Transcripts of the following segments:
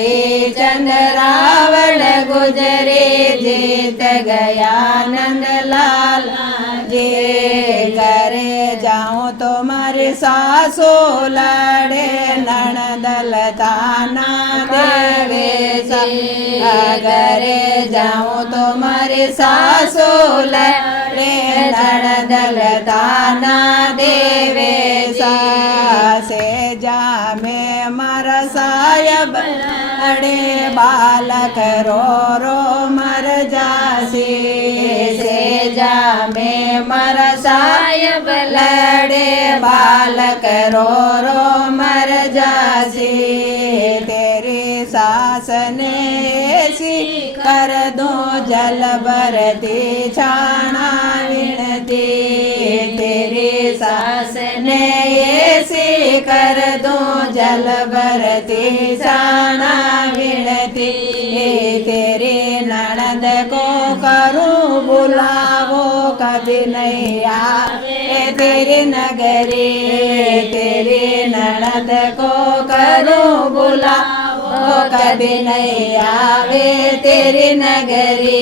गए चंद्रावल गुजरे जीत गया नंदलाल जी। करे जाऊं तो मारी सासू लड़े ननदल ताना देवे सा। घरे जाऊं तो मारी सासू लड़े ननदल ताना देवे सा। से जा में मर सायब लड़े बालक रो रो मर जासी। से जा में मर सायब लड़े बालक रो रो मर जासी। तेरी सास ने ऐसी कर दो जल भरती छाना विनती। तेरी सास ने ऐसी कर दो जल भरती छाना विनती। तेरी ननद को करूं बुलावो कभी नहीं आवे तेरी नगरी। तेरी ननद को करूं बुलावो कभी नहीं आवे तेरी नगरी।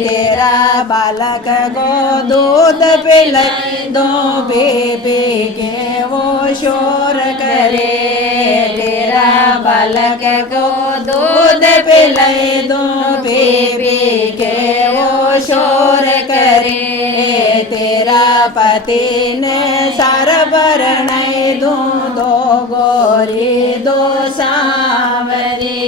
तेरा बालक को दूध पिला दो पी पी के वो शोर करे। तेरा बालक को दूध पिलाई दो पी पी के वो शोर करे। तेरा पति ने सार भरनाई दो दो गोरी दो सांवरी।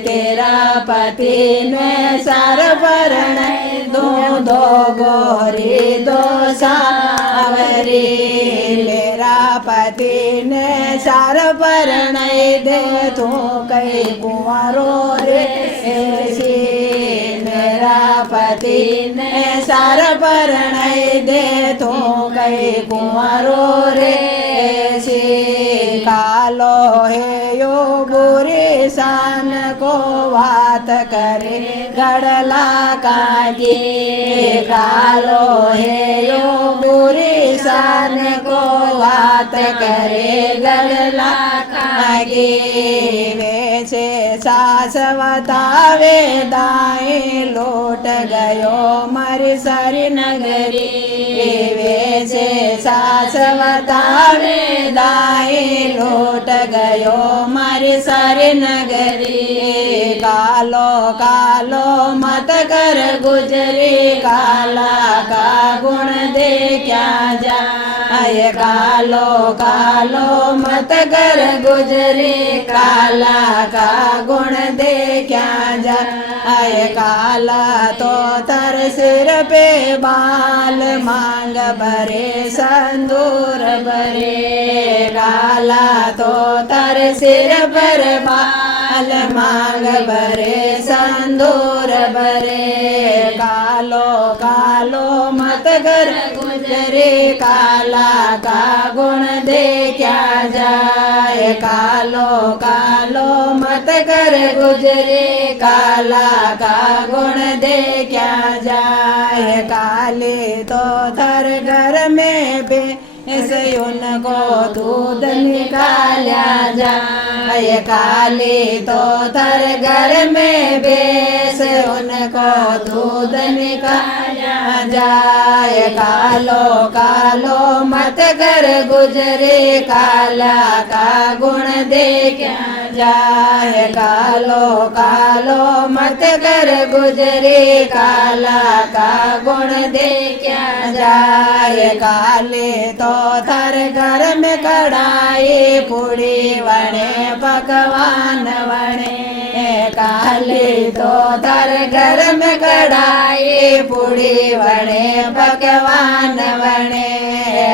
तेरा पति ने सार भरनाई दो दो गोरी दो सांवरी। मेरा पति ने सार भरनाई दे तू कई कुंवरो रे सी। मेरा पति ने सार भरनाई दे तू कई कुंवरो रे सी। कालो है यो बुरी सान को बात करे गड़ला काजी। कालो है यो बुरी सान को बात करे गड़ला काजी। वैसे सास बतावे दाए लौट गयो मर सरी नगरी। वैसे सास बतावे दाए लौट गयो मर सरी नगरी। कालो कालो मत कर गुजरी काला का गुण दे क्या जाए। कालो कालो मत कर गुजरी काला का गुण दे क्या जाए। काला तो तर सिर पे बाल मांग भरे संदूर भरे। काला तो तर सिर पर बाल मांग भरे संदूर भरे। कालो कालो मत कर गुजरे काला का गुण दे क्या जाए। कालो कालो मत कर गुजरे काला का गुण दे क्या जाए। काले तो थर घर में बे ऐसे उनको दूध निकाला जाए। काली तो थर घर में बेस उनको दूध निकाला जाए। कालो कालो मत कर गुजरे काला का गुण दे क्या जाए। कालो कालो मत कर गुजरे काला का गुण दे क्या जाए। काले तो थर घर में कढ़ाई पूड़ी वणे पकवान वणे। काले तो थर घर में कढ़ाई पूड़ी वणे पकवान वणे।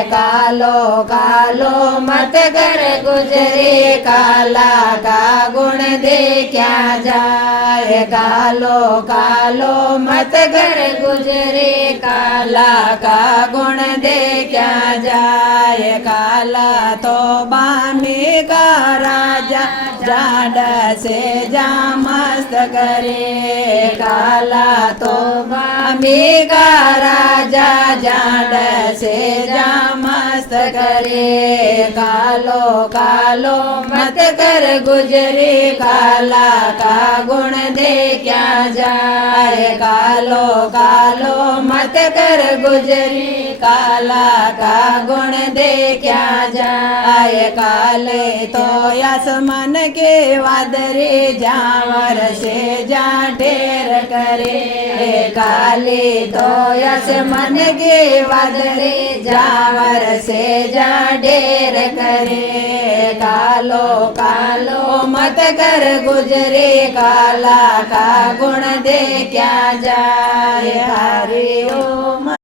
कालो कालो मत कर गुजरे काला का गुण दे क्या जाए। कालो कालो मत कर गुजरे काला का गुण दे क्या जाए। काला तो बामी का राजा जाड से जा मस्त करे। काला तो बामी का राजा जाड से जा मस्त करे कालो कालो मत कर गुजरी काला का गुण दे क्या जाए कालो कालो मत कर गुजरी काला का गुण दे क्या जाए काले तो आसमान के वादरे जावर से जा ढेर करे काले तो आसमान के वादरे जावर से जा ढेर करे कालो कालो मत कर गुजरे काला का गुण दे क्या जाए हरि ओम।